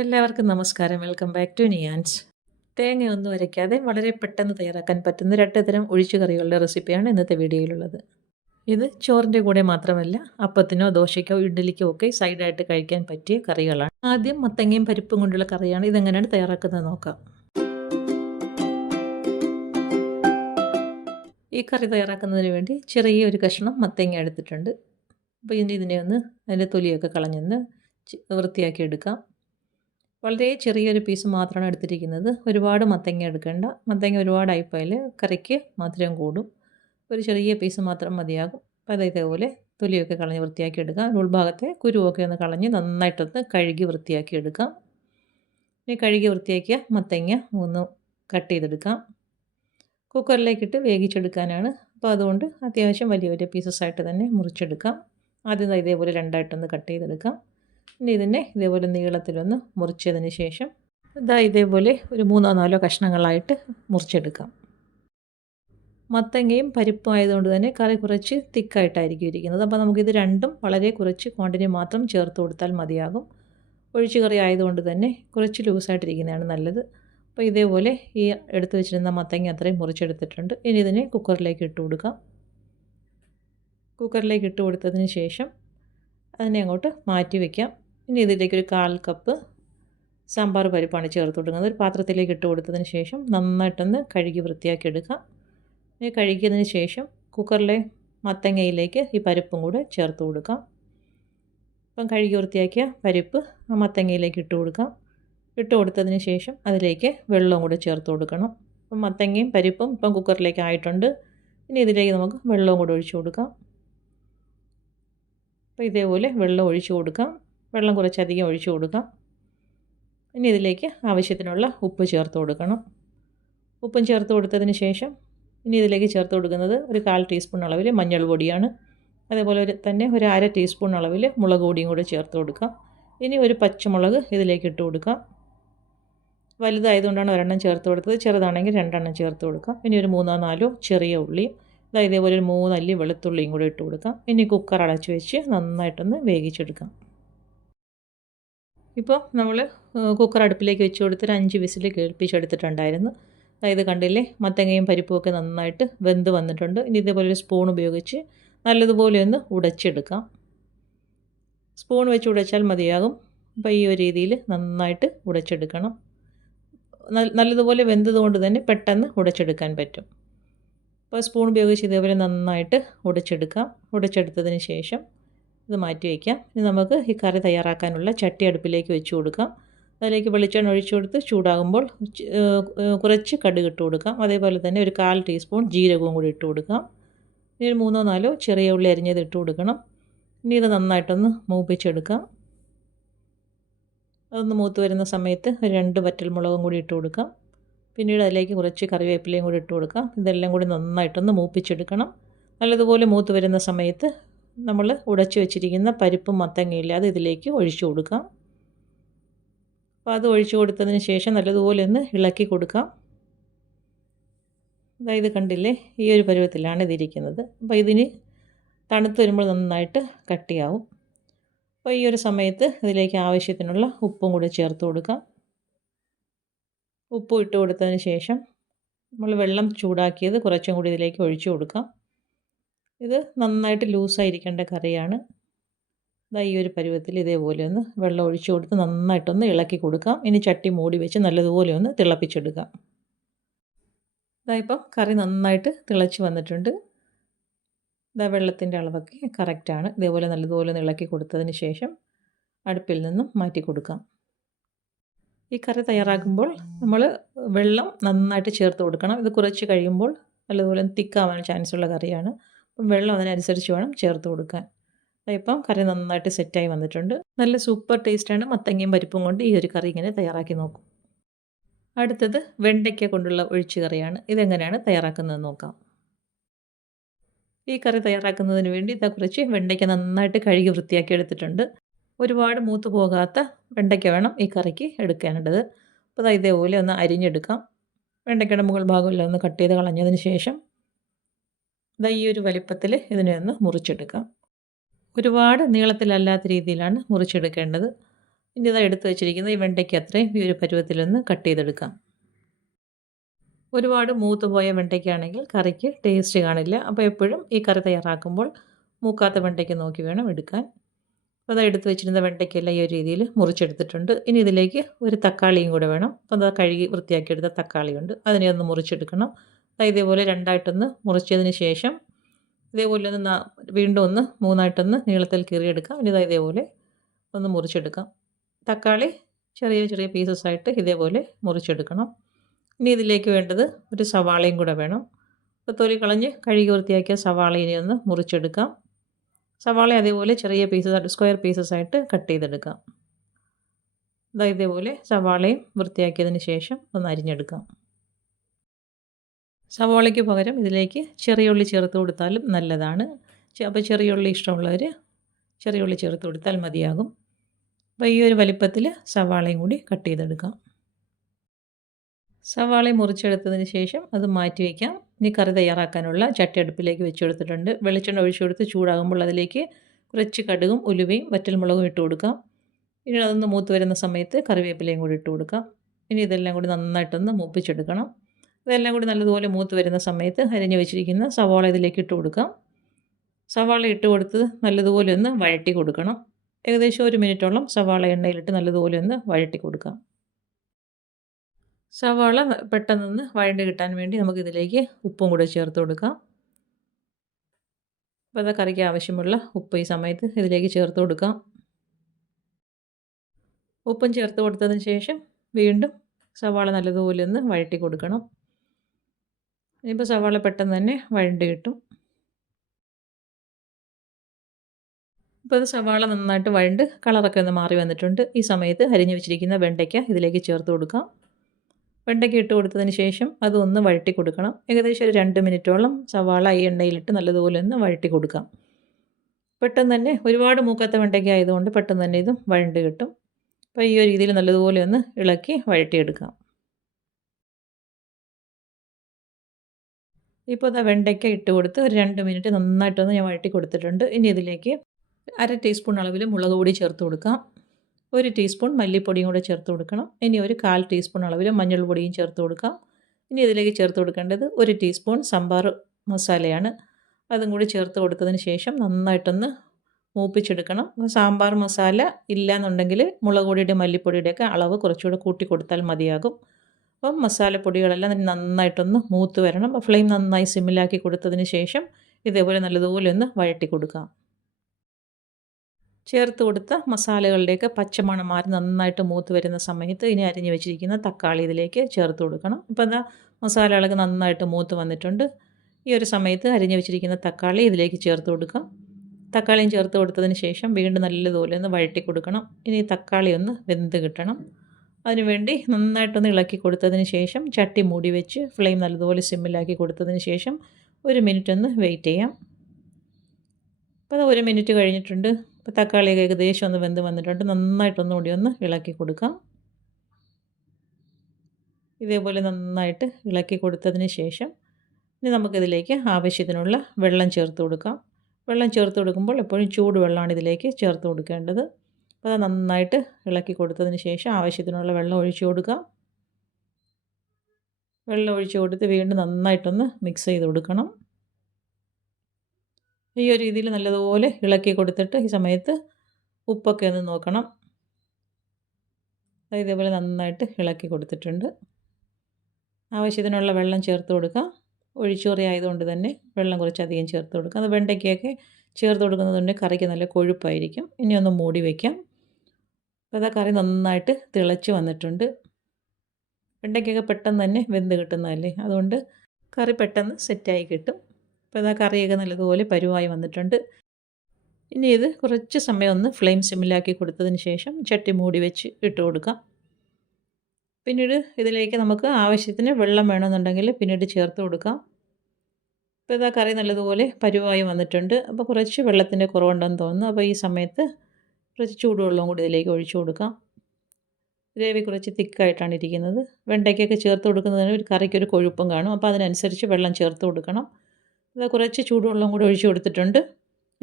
എല്ലാവർക്കും നമസ്കാരം. Welcome back to Niyan's. തേങ്ങയൊന്നും അരയ്ക്കാതെ വളരെ പെട്ടെന്ന് തയ്യാറാക്കാൻ പറ്റുന്ന 2 തരം ഒഴിച്ചുകറികളുടെ റെസിപ്പിയാണ് ഇന്നത്തെ വീഡിയോയിലുള്ളത്. ഇത് ചോറിൻ്റെ കൂടെ മാത്രമല്ല, അപ്പത്തിനോ ദോശയ്ക്കോ ഇഡ്ഡലിക്കോ ഒക്കെ സൈഡായിട്ട് കഴിക്കാൻ പറ്റിയ കറികളാണ്. ആദ്യം മത്തങ്ങയും പരിപ്പും കൊണ്ടുള്ള കറിയാണ്. ഇതെങ്ങനെയാണ് തയ്യാറാക്കുന്നത് നോക്കാം. ഈ കറി തയ്യാറാക്കുന്നതിന് വേണ്ടി ചെറിയൊരു കഷ്ണം മത്തങ്ങ എടുത്തിട്ടുണ്ട്. അപ്പോൾ ഇതിനെ ഒന്ന് അതിൻ്റെ തൊലിയൊക്കെ കളഞ്ഞൊന്ന് വൃത്തിയാക്കി എടുക്കാം. വളരെ ചെറിയൊരു പീസ് മാത്രമാണ് എടുത്തിരിക്കുന്നത്. ഒരുപാട് മത്തങ്ങ എടുക്കേണ്ട. മത്തങ്ങ ഒരുപാടായിപ്പോയാൽ കറിക്ക് മധുരം കൂടും. ഒരു ചെറിയ പീസ് മാത്രം മതിയാകും. അപ്പോൾ ഇതേപോലെ തൊലിയൊക്കെ കളഞ്ഞ് വൃത്തിയാക്കി എടുക്കാം. ഉൾഭാഗത്തെ കുരുവൊക്കെ ഒന്ന് കളഞ്ഞ് നന്നായിട്ടൊന്ന് കഴുകി വൃത്തിയാക്കി എടുക്കാം. ഇനി കഴുകി വൃത്തിയാക്കിയ മത്തങ്ങ ഒന്ന് കട്ട് ചെയ്തെടുക്കാം. കുക്കറിലേക്കിട്ട് വേവിച്ചെടുക്കാനാണ്. അപ്പോൾ അതുകൊണ്ട് അത്യാവശ്യം വലിയ വലിയ പീസസായിട്ട് തന്നെ മുറിച്ചെടുക്കാം. ആദ്യം ഇതേപോലെ രണ്ടായിട്ടൊന്ന് കട്ട് ചെയ്തെടുക്കാം. ഇനി ഇതിനെ ഇതേപോലെ നീളത്തിലൊന്ന് മുറിച്ചതിന് ശേഷം ഇതേപോലെ ഒരു 3-4 കഷ്ണങ്ങളായിട്ട് മുറിച്ചെടുക്കാം. മത്തങ്ങയും പരിപ്പും ആയതുകൊണ്ട് തന്നെ കറി കുറച്ച് തിക്കായിട്ടായിരിക്കും ഇരിക്കുന്നത്. അപ്പോൾ നമുക്കിത് രണ്ടും വളരെ കുറച്ച് ക്വാണ്ടിറ്റി മാത്രം ചേർത്ത് കൊടുത്താൽ മതിയാകും. ഒഴിച്ചു കറി ആയതുകൊണ്ട് തന്നെ കുറച്ച് ലൂസായിട്ടിരിക്കുന്നതാണ് നല്ലത്. അപ്പോൾ ഇതേപോലെ ഈ എടുത്തു വെച്ചിരുന്ന മത്തങ്ങ അത്രയും മുറിച്ചെടുത്തിട്ടുണ്ട്. ഇനി ഇതിനെ കുക്കറിലേക്ക് ഇട്ട് കൊടുക്കാം. കുക്കറിലേക്ക് ഇട്ട് കൊടുത്തതിന് ശേഷം അതിനെ അങ്ങോട്ട് മാറ്റി വയ്ക്കാം. ഇനി ഇതിലേക്ക് ഒരു 1/4 കപ്പ് സാമ്പാർ പരിപ്പാണ് ചേർത്ത് കൊടുക്കുന്നത്. ഒരു പാത്രത്തിലേക്ക് ഇട്ട് കൊടുത്തതിന് ശേഷം നന്നായിട്ടൊന്ന് കഴുകി വൃത്തിയാക്കി എടുക്കാം. ഇനി കഴുകിയതിന് ശേഷം കുക്കറിലെ മത്തങ്ങയിലേക്ക് ഈ പരിപ്പും കൂടെ ചേർത്ത് കൊടുക്കാം. ഇപ്പം കഴുകി വൃത്തിയാക്കിയ പരിപ്പ് ആ മത്തങ്ങയിലേക്ക് ഇട്ട് കൊടുക്കാം. ഇട്ട് കൊടുത്തതിന് ശേഷം അതിലേക്ക് വെള്ളവും കൂടെ ചേർത്ത് കൊടുക്കണം. അപ്പം മത്തങ്ങയും പരിപ്പും ഇപ്പം കുക്കറിലേക്ക് ആയിട്ടുണ്ട്. ഇനി ഇതിലേക്ക് നമുക്ക് വെള്ളവും കൂടെ ഒഴിച്ചു കൊടുക്കാം. അപ്പോൾ ഇതേപോലെ വെള്ളം ഒഴിച്ചു കൊടുക്കാം. വെള്ളം കുറച്ചധികം ഒഴിച്ചു കൊടുക്കാം. ഇനി ഇതിലേക്ക് ആവശ്യത്തിനുള്ള ഉപ്പ് ചേർത്ത് കൊടുക്കണം. ഉപ്പും ചേർത്ത് കൊടുത്തതിന് ശേഷം ഇനി ഇതിലേക്ക് ചേർത്ത് കൊടുക്കുന്നത് ഒരു 1/4 ടീസ്പൂൺ അളവിൽ മഞ്ഞൾ പൊടിയാണ്. അതേപോലെ തന്നെ ഒരു 1/2 ടീസ്പൂൺ അളവിൽ മുളക് പൊടിയും കൂടി ചേർത്ത് കൊടുക്കാം. ഇനി ഒരു പച്ചമുളക് ഇതിലേക്ക് ഇട്ട് കൊടുക്കാം. വലുതായതുകൊണ്ടാണ് ഒരെണ്ണം ചേർത്ത് കൊടുത്തത്. ചെറുതാണെങ്കിൽ 2 എണ്ണം ചേർത്ത് കൊടുക്കാം. ഇനി ഒരു 3-4 ചെറിയ ഉള്ളിയും ഇതേപോലെ ഒരു 3 അല്ലി വെളുത്തുള്ളിയും കൂടി ഇട്ട് കൊടുക്കാം. ഇനി കുക്കർ അടച്ച് വെച്ച് നന്നായിട്ടൊന്ന് വേവിച്ചെടുക്കാം. ഇപ്പോൾ നമ്മൾ കുക്കർ അടുപ്പിലേക്ക് വെച്ച് കൊടുത്തിട്ട് 5 വിസിൽ കേൾപ്പിച്ചെടുത്തിട്ടുണ്ടായിരുന്നു. അതായത് കണ്ടില്ലേ, മത്തങ്ങയും പരിപ്പും ഒക്കെ നന്നായിട്ട് വെന്ത് വന്നിട്ടുണ്ട്. ഇനി ഇതേപോലെ ഒരു സ്പൂൺ ഉപയോഗിച്ച് നല്ലതുപോലെ ഒന്ന് ഉടച്ചെടുക്കാം. സ്പൂൺ വെച്ച് ഉടച്ചാൽ മതിയാകും. അപ്പോൾ ഈ ഒരു രീതിയിൽ നന്നായിട്ട് ഉടച്ചെടുക്കണം. നല്ലതുപോലെ വെന്തതുകൊണ്ട് തന്നെ പെട്ടെന്ന് ഉടച്ചെടുക്കാൻ പറ്റും. അപ്പോൾ സ്പൂൺ ഉപയോഗിച്ച് ഇതേപോലെ നന്നായിട്ട് ഉടച്ചെടുക്കാം. ഉടച്ചെടുത്തതിന് ശേഷം ഇത് മാറ്റി വയ്ക്കാം. ഇനി നമുക്ക് ഈ കറി തയ്യാറാക്കാനുള്ള ചട്ടി അടുപ്പിലേക്ക് വെച്ച് കൊടുക്കാം. അതിലേക്ക് വെളിച്ചെണ്ണ ഒഴിച്ചു കൊടുത്ത് ചൂടാകുമ്പോൾ കുറച്ച് കടുക് ഇട്ട് കൊടുക്കാം. അതേപോലെ തന്നെ ഒരു 1/4 ടീസ്പൂൺ ജീരകവും കൂടി ഇട്ട് കൊടുക്കാം. ഇനി ഒരു 3-4 ചെറിയ ഉള്ളി അരിഞ്ഞത് ഇട്ട് കൊടുക്കണം. ഇനി ഇത് നന്നായിട്ടൊന്ന് മൂപ്പിച്ചെടുക്കാം. അതൊന്ന് മൂത്ത് വരുന്ന സമയത്ത് 2 വറ്റൽമുളകും കൂടി ഇട്ട് കൊടുക്കാം. പിന്നീട് അതിലേക്ക് കുറച്ച് കറിവേപ്പിലയും കൂടി ഇട്ട് കൊടുക്കാം. ഇതെല്ലാം കൂടി നന്നായിട്ടൊന്ന് മൂപ്പിച്ചെടുക്കണം. നല്ലതുപോലെ മൂത്ത് വരുന്ന സമയത്ത് നമ്മൾ ഉടച്ചു വെച്ചിരിക്കുന്ന പരിപ്പും മത്തങ്ങയില്ല അത് ഇതിലേക്ക് ഒഴിച്ചു കൊടുക്കാം. അപ്പോൾ അത് ഒഴിച്ചു കൊടുത്തതിന് ശേഷം നല്ലതുപോലെ ഒന്ന് ഇളക്കി കൊടുക്കാം. അതായത് കണ്ടില്ലേ, ഈ ഒരു പരുവത്തിലാണ് ഇതിരിക്കുന്നത്. അപ്പോൾ ഇതിന് തണുത്ത് വരുമ്പോൾ നന്നായിട്ട് കട്ടിയാവും. അപ്പോൾ ഈ ഒരു സമയത്ത് ഇതിലേക്ക് ആവശ്യത്തിനുള്ള ഉപ്പും കൂടി ചേർത്ത് കൊടുക്കാം. ഉപ്പ് ഇട്ട് കൊടുത്തതിന് ശേഷം നമ്മൾ വെള്ളം ചൂടാക്കിയത് കുറച്ചും കൂടി ഇതിലേക്ക് ഒഴിച്ചു കൊടുക്കാം. ഇത് നന്നായിട്ട് ലൂസായിരിക്കേണ്ട കറിയാണ്. ഈ ഒരു പരുവത്തിൽ ഇതേപോലെ ഒന്ന് വെള്ളം ഒഴിച്ചു കൊടുത്ത് നന്നായിട്ടൊന്ന് ഇളക്കി കൊടുക്കാം. ഇനി ചട്ടി മൂടി വെച്ച് നല്ലതുപോലെ ഒന്ന് തിളപ്പിച്ചെടുക്കാം. ഇപ്പം കറി നന്നായിട്ട് തിളച്ച് വന്നിട്ടുണ്ട്. വെള്ളത്തിൻ്റെ അളവൊക്കെ കറക്റ്റാണ്. ഇതേപോലെ നല്ലതുപോലെ ഒന്ന് ഇളക്കി കൊടുത്തതിന് ശേഷം അടുപ്പിൽ നിന്നും മാറ്റി കൊടുക്കാം. ഈ കറി തയ്യാറാക്കുമ്പോൾ നമ്മൾ വെള്ളം നന്നായിട്ട് ചേർത്ത് കൊടുക്കണം. ഇത് കുറച്ച് കഴിയുമ്പോൾ നല്ലതുപോലെ തിക്കാവാൻ ചാൻസുള്ള കറിയാണ്. അപ്പം വെള്ളം അതിനനുസരിച്ച് വേണം ചേർത്ത് കൊടുക്കാൻ. ഇപ്പം കറി നന്നായിട്ട് സെറ്റായി വന്നിട്ടുണ്ട്. നല്ല സൂപ്പർ ടേസ്റ്റാണ്. മത്തങ്ങയും പരിപ്പും കൊണ്ട് ഈ ഒരു കറി ഇങ്ങനെ തയ്യാറാക്കി നോക്കും. അടുത്തത് വെണ്ടയ്ക്ക കൊണ്ടുള്ള ഒഴിച്ചു കറിയാണ്. ഇതെങ്ങനെയാണ് തയ്യാറാക്കുന്നത് നോക്കാം. ഈ കറി തയ്യാറാക്കുന്നതിന് വേണ്ടി കുറച്ച് വെണ്ടയ്ക്ക നന്നായിട്ട് കഴുകി വൃത്തിയാക്കി എടുത്തിട്ടുണ്ട്. ഒരുപാട് മൂത്ത് പോകാത്ത വെണ്ടയ്ക്ക വേണം ഈ കറിക്ക് എടുക്കാനുള്ളത്. അപ്പോൾ ഇതേപോലെ ഒന്ന് അരിഞ്ഞെടുക്കാം. വെണ്ടയ്ക്കയുടെ മുകൾ ഭാഗമെല്ലാം ഒന്ന് കട്ട് ചെയ്ത് കളഞ്ഞതിന് ശേഷം ഈ ഒരു വലിപ്പത്തിൽ ഇതിനെ ഒന്ന് മുറിച്ചെടുക്കാം. ഒരുപാട് നീളത്തിലല്ലാത്ത രീതിയിലാണ് മുറിച്ചെടുക്കേണ്ടത്. ഇനി ഇതാ എടുത്ത് വെച്ചിരിക്കുന്ന ഈ വെണ്ടയ്ക്ക് അത്രയും ഈ ഒരു പരുവത്തിലൊന്ന് കട്ട് ചെയ്തെടുക്കാം. ഒരുപാട് മൂത്ത് പോയ വെണ്ടയ്ക്കാണെങ്കിൽ കറിക്ക് ടേസ്റ്റ് കാണില്ല. അപ്പോൾ എപ്പോഴും ഈ കറി തയ്യാറാക്കുമ്പോൾ മൂക്കാത്ത വെണ്ടയ്ക്ക നോക്കി വേണം എടുക്കാൻ. അപ്പോൾ അതാ എടുത്ത് വെച്ചിരുന്ന വെണ്ടയ്ക്കെല്ലാം ഈ ഒരു രീതിയിൽ മുറിച്ചെടുത്തിട്ടുണ്ട്. ഇനി ഇതിലേക്ക് ഒരു തക്കാളിയും കൂടെ വേണം. അപ്പോൾ അതാ കഴുകി വൃത്തിയാക്കിയെടുത്ത തക്കാളിയുണ്ട്, അതിനെ ഒന്ന് മുറിച്ചെടുക്കണം. ഇതേപോലെ രണ്ടായിട്ടൊന്ന് മുറിച്ചതിന് ശേഷം ഇതേപോലെ ഒന്ന് വീണ്ടും ഒന്ന് മൂന്നായിട്ടൊന്ന് നീളത്തിൽ കീറിയെടുക്കാം. ഇനി ഇതേപോലെ ഒന്ന് മുറിച്ചെടുക്കാം. തക്കാളി ചെറിയ ചെറിയ പീസസ് ആയിട്ട് ഇതേപോലെ മുറിച്ചെടുക്കണം. ഇനി ഇതിലേക്ക് വേണ്ടത് ഒരു സവാളയും കൂടെ വേണം. അപ്പോൾ തൊലി കളഞ്ഞ് കഴുകി വൃത്തിയാക്കിയ സവാള ഇനി ഒന്ന് മുറിച്ചെടുക്കാം. സവാള അതേപോലെ ചെറിയ പീസസ് സ്ക്വയർ പീസസ് ആയിട്ട് കട്ട് ചെയ്തെടുക്കാം. ഇതേപോലെ സവാളയും വൃത്തിയാക്കിയതിന് ശേഷം ഒന്ന് അരിഞ്ഞെടുക്കാം. സവാളയ്ക്ക് പകരം ഇതിലേക്ക് ചെറിയ ഉള്ളി ചേർത്ത് കൊടുത്താലും നല്ലതാണ്. അപ്പോൾ ചെറിയ ഉള്ളി ഇഷ്ടമുള്ളവർ ചെറിയ ഉള്ളി ചേർത്ത് കൊടുത്താൽ മതിയാകും. അപ്പോൾ ഈ ഒരു വലിപ്പത്തിൽ സവാളയും കൂടി കട്ട് ചെയ്തെടുക്കാം. സവാളയും മുറിച്ചെടുത്തതിന് ശേഷം അത് മാറ്റി വയ്ക്കാം. ഇനി കറി തയ്യാറാക്കാനുള്ള ചട്ടി അടുപ്പിലേക്ക് വെച്ച് കൊടുത്തിട്ടുണ്ട്. വെളിച്ചെണ്ണ ഒഴിച്ചു കൊടുത്ത് ചൂടാകുമ്പോൾ അതിലേക്ക് കുറച്ച് കടുകും ഉലുവയും വറ്റൽമുളകും ഇട്ട് കൊടുക്കാം. ഇനി അതൊന്ന് മൂത്ത് വരുന്ന സമയത്ത് കറിവേപ്പിലയും കൂടി ഇട്ട് കൊടുക്കാം. ഇനി ഇതെല്ലാം കൂടി നന്നായിട്ടൊന്ന് മൂപ്പിച്ചെടുക്കണം. ഇതെല്ലാം കൂടി നല്ലതുപോലെ മൂത്ത് വരുന്ന സമയത്ത് അരിഞ്ഞ് വെച്ചിരിക്കുന്ന സവാള ഇതിലേക്ക് ഇട്ട് കൊടുക്കാം. സവാള ഇട്ട് കൊടുത്ത് നല്ലതുപോലെ ഒന്ന് വഴറ്റി കൊടുക്കണം. ഏകദേശം 1 മിനിറ്റോളം സവാള എണ്ണയിലിട്ട് നല്ലതുപോലെ ഒന്ന് വഴറ്റി കൊടുക്കാം. സവാള പെട്ടെന്നൊന്ന് വഴണ്ട് കിട്ടാൻ വേണ്ടി നമുക്കിതിലേക്ക് ഉപ്പും കൂടെ ചേർത്ത് കൊടുക്കാം. അപ്പോൾ അത് കറിക്ക് ആവശ്യമുള്ള ഉപ്പ് ഈ സമയത്ത് ഇതിലേക്ക് ചേർത്ത് കൊടുക്കാം. ഉപ്പും ചേർത്ത് കൊടുത്തതിന് ശേഷം വീണ്ടും സവാള നല്ലതുപോലെ ഒന്ന് വഴറ്റി കൊടുക്കണം. ഇനിയിപ്പോൾ സവാള പെട്ടെന്ന് തന്നെ വഴണ്ട് കിട്ടും. ഇപ്പോൾ അത് സവാള നന്നായിട്ട് വഴണ്ട് കളറൊക്കെ ഒന്ന് മാറി വന്നിട്ടുണ്ട്. ഈ സമയത്ത് അരിഞ്ഞു വെച്ചിരിക്കുന്ന വെണ്ടയ്ക്ക ഇതിലേക്ക് ചേർത്ത് കൊടുക്കാം. വെണ്ടയ്ക്ക ഇട്ട് കൊടുത്തതിന് ശേഷം അതൊന്ന് വഴറ്റി കൊടുക്കണം. ഏകദേശം ഒരു 2 മിനിറ്റോളം സവാള ഈ എണ്ണയിലിട്ട് നല്ലതുപോലെ ഒന്ന് വഴറ്റി കൊടുക്കാം. പെട്ടെന്ന് തന്നെ ഒരുപാട് മൂക്കാത്ത വെണ്ടയ്ക്ക ആയതുകൊണ്ട് പെട്ടെന്ന് തന്നെ ഇതും വഴണ്ട് കിട്ടും. അപ്പോൾ ഈ ഒരു രീതിയിൽ നല്ലതുപോലെ ഒന്ന് ഇളക്കി വഴറ്റിയെടുക്കാം. ഇപ്പോൾ ഇതാ വെണ്ടയ്ക്ക ഇട്ട് കൊടുത്ത് ഒരു 2 മിനിറ്റ് നന്നായിട്ടൊന്ന് ഞാൻ വഴറ്റി കൊടുത്തിട്ടുണ്ട്. ഇനി ഇതിലേക്ക് 1/2 ടീസ്പൂൺ അളവിൽ മുളക് പൊടി ചേർത്ത് കൊടുക്കാം. 1 ടീസ്പൂൺ മല്ലിപ്പൊടിയും കൂടെ ചേർത്ത് കൊടുക്കണം. ഇനി ഒരു 1/4 ടീസ്പൂൺ അളവിൽ മഞ്ഞൾപ്പൊടിയും ചേർത്ത് കൊടുക്കാം. ഇനി ഇതിലേക്ക് ചേർത്ത് കൊടുക്കേണ്ടത് 1 ടീസ്പൂൺ സാമ്പാർ മസാലയാണ്. അതും കൂടി ചേർത്ത് കൊടുത്തതിന് ശേഷം നന്നായിട്ടൊന്ന് മൂപ്പിച്ചെടുക്കണം. സാമ്പാർ മസാല ഇല്ലയെന്നുണ്ടെങ്കിൽ മുളക് പൊടിയുടെ മല്ലിപ്പൊടിയുടെയൊക്കെ അളവ് കുറച്ചുകൂടെ കൂട്ടി കൊടുത്താൽ മതിയാകും. അപ്പം മസാലപ്പൊടികളെല്ലാം നന്നായിട്ടൊന്ന് മൂത്ത് വരണം. അപ്പോൾ ഫ്ലെയിം നന്നായി സിമ്മിലാക്കി കൊടുത്തതിന് ശേഷം ഇതേപോലെ നല്ലതുപോലെ ഒന്ന് വഴറ്റി കൊടുക്കാം. ചേർത്ത് കൊടുത്ത മസാലകളുടെയൊക്കെ പച്ചമണം മാറി നന്നായിട്ട് മൂത്ത് വരുന്ന സമയത്ത് ഇനി അരിഞ്ഞ് വെച്ചിരിക്കുന്ന തക്കാളി ഇതിലേക്ക് ചേർത്ത് കൊടുക്കണം. ഇപ്പോൾ എന്താ മസാലകളൊക്കെ നന്നായിട്ട് മൂത്ത് വന്നിട്ടുണ്ട്. ഈ ഒരു സമയത്ത് അരിഞ്ഞ് വെച്ചിരിക്കുന്ന തക്കാളി ഇതിലേക്ക് ചേർത്ത് കൊടുക്കാം. തക്കാളിയും ചേർത്ത് കൊടുത്തതിന് ശേഷം വീണ്ടും നല്ലതുപോലെ ഒന്ന് വഴറ്റി കൊടുക്കണം. ഇനി തക്കാളി ഒന്ന് വെന്ത് കിട്ടണം. അതിനുവേണ്ടി നന്നായിട്ടൊന്ന് ഇളക്കി കൊടുത്തതിന് ശേഷം ചട്ടി മൂടി വെച്ച് ഫ്ലെയിം നല്ലതുപോലെ സിമ്മിലാക്കി കൊടുത്തതിന് ശേഷം 1 മിനിറ്റ് ഒന്ന് വെയിറ്റ് ചെയ്യാം. അപ്പോൾ അത് 1 മിനിറ്റ് കഴിഞ്ഞിട്ടുണ്ട്. ഇപ്പോൾ തക്കാളിയൊക്കെ ഏകദേശം ഒന്ന് വെന്ത് വന്നിട്ടുണ്ട്. നന്നായിട്ടൊന്നുകൂടി ഒന്ന് ഇളക്കി കൊടുക്കാം. ഇതേപോലെ നന്നായിട്ട് ഇളക്കി കൊടുത്തതിന് ശേഷം ഇനി നമുക്കിതിലേക്ക് ആവശ്യത്തിനുള്ള വെള്ളം ചേർത്ത് കൊടുക്കാം. വെള്ളം ചേർത്ത് കൊടുക്കുമ്പോൾ എപ്പോഴും ചൂടുവെള്ളമാണ് ഇതിലേക്ക് ചേർത്ത് കൊടുക്കേണ്ടത്. അപ്പോൾ അത് നന്നായിട്ട് ഇളക്കി കൊടുത്തതിന് ശേഷം ആവശ്യത്തിനുള്ള വെള്ളം ഒഴിച്ചു കൊടുക്കാം. വെള്ളം ഒഴിച്ചു കൊടുത്ത് വീണ്ടും നന്നായിട്ടൊന്ന് മിക്സ് ചെയ്ത് കൊടുക്കണം. ഈ ഒരു രീതിയിൽ നല്ലതുപോലെ ഇളക്കി കൊടുത്തിട്ട് ഈ സമയത്ത് ഉപ്പൊക്കെ ഒന്ന് നോക്കണം. ഇതേപോലെ നന്നായിട്ട് ഇളക്കി കൊടുത്തിട്ടുണ്ട്. ആവശ്യത്തിനുള്ള വെള്ളം ചേർത്ത് കൊടുക്കാം. ഒഴിച്ചുകറി ആയതുകൊണ്ട് തന്നെ വെള്ളം കുറച്ചധികം ചേർത്ത് കൊടുക്കാം. അത് വെണ്ടയ്ക്കൊക്കെ ചേർത്ത് കൊടുക്കുന്നതുകൊണ്ട് കറിക്ക് നല്ല കൊഴുപ്പായിരിക്കും. ഇനി ഒന്ന് മൂടി വയ്ക്കാം. അപ്പോൾ അതാ കറി നന്നായിട്ട് തിളച്ച് വന്നിട്ടുണ്ട്. വെണ്ടയ്ക്കൊക്കെ പെട്ടെന്ന് തന്നെ വെന്ത് കിട്ടുന്നതല്ലേ, അതുകൊണ്ട് കറി പെട്ടെന്ന് സെറ്റായി കിട്ടും. അപ്പോൾ അതാ കറിയൊക്കെ നല്ലതുപോലെ പരുവായി വന്നിട്ടുണ്ട്. ഇനി ഇത് കുറച്ച് സമയം ഒന്ന് ഫ്ലെയിം സിമ്മിലാക്കി കൊടുത്തതിന് ശേഷം ചട്ടി മൂടി വെച്ച് ഇട്ട് കൊടുക്കാം. പിന്നീട് ഇതിലേക്ക് നമുക്ക് ആവശ്യത്തിന് വെള്ളം വേണമെന്നുണ്ടെങ്കിൽ പിന്നീട് ചേർത്ത് കൊടുക്കാം. ഇപ്പോൾ ഇതാ കറി നല്ലതുപോലെ പരുവായി വന്നിട്ടുണ്ട്. അപ്പോൾ കുറച്ച് വെള്ളത്തിൻ്റെ കുറവുണ്ടെന്ന് തോന്നുന്നു. അപ്പോൾ ഈ സമയത്ത് കുറച്ച് ചൂടുവെള്ളവും കൂടി ഇതിലേക്ക് ഒഴിച്ചു കൊടുക്കാം. ഗ്രേവി കുറച്ച് തിക്കായിട്ടാണ് ഇരിക്കുന്നത്. വെണ്ടയ്ക്കൊക്കെ ചേർത്ത് കൊടുക്കുന്നതിന് ഒരു കറിക്കൊരു കൊഴുപ്പും കാണും. അപ്പോൾ അതിനനുസരിച്ച് വെള്ളം ചേർത്ത് കൊടുക്കണം. ഇത് കുറച്ച് ചൂടുവെള്ളം കൂടി ഒഴിച്ചു കൊടുത്തിട്ടുണ്ട്.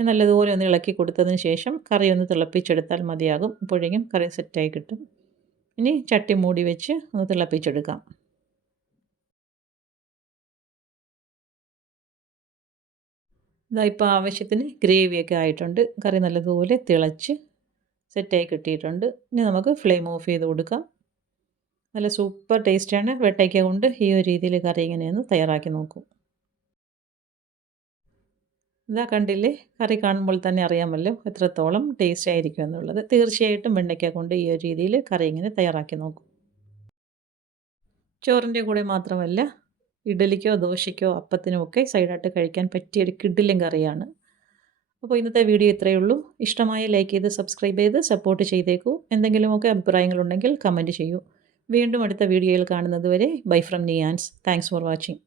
നല്ലതുപോലെ ഒന്ന് ഇളക്കി കൊടുത്തതിന് ശേഷം കറി ഒന്ന് തിളപ്പിച്ചെടുത്താൽ മതിയാകും. അപ്പോഴേക്കും കറി സെറ്റായി കിട്ടും. ഇനി ചട്ടി മൂടി വെച്ച് ഒന്ന് തിളപ്പിച്ചെടുക്കാം. ഇതാ ഇപ്പോൾ ആവശ്യത്തിന് ഗ്രേവിയൊക്കെ ആയിട്ടുണ്ട്. കറി നല്ലതുപോലെ തിളച്ച് സെറ്റായി കിട്ടിയിട്ടുണ്ട്. ഇനി നമുക്ക് ഫ്ലെയിം ഓഫ് ചെയ്ത് കൊടുക്കാം. നല്ല സൂപ്പർ ടേസ്റ്റാണ്. വെട്ടയ്ക്ക കൊണ്ട് ഈ ഒരു രീതിയിൽ കറി ഇങ്ങനെയൊന്ന് തയ്യാറാക്കി നോക്കൂ. ഇതാ കണ്ടില്ലേ, കറി കാണുമ്പോൾ തന്നെ അറിയാമല്ലോ എത്രത്തോളം ടേസ്റ്റ് ആയിരിക്കും എന്നുള്ളത്. തീർച്ചയായിട്ടും വെണ്ടയ്ക്ക കൊണ്ട് ഈ ഒരു രീതിയിൽ കറി ഇങ്ങനെ തയ്യാറാക്കി നോക്കൂ. ചോറിൻ്റെ കൂടെ മാത്രമല്ല, ഇഡലിക്കോ ദോശയ്ക്കോ അപ്പത്തിനുമൊക്കെ സൈഡായിട്ട് കഴിക്കാൻ പറ്റിയൊരു കിടിലൻ കറിയാണ്. അപ്പോൾ ഇന്നത്തെ വീഡിയോ ഇത്രയേ ഉള്ളൂ. ഇഷ്ടമായ ലൈക്ക് ചെയ്ത് സബ്സ്ക്രൈബ് ചെയ്ത് സപ്പോർട്ട് ചെയ്തേക്കൂ. എന്തെങ്കിലുമൊക്കെ അഭിപ്രായങ്ങളുണ്ടെങ്കിൽ കമൻറ്റ് ചെയ്യൂ. വീണ്ടും അടുത്ത വീഡിയോയിൽ കാണുന്നത് വരെ bye from Niyan's. Thanks for watching.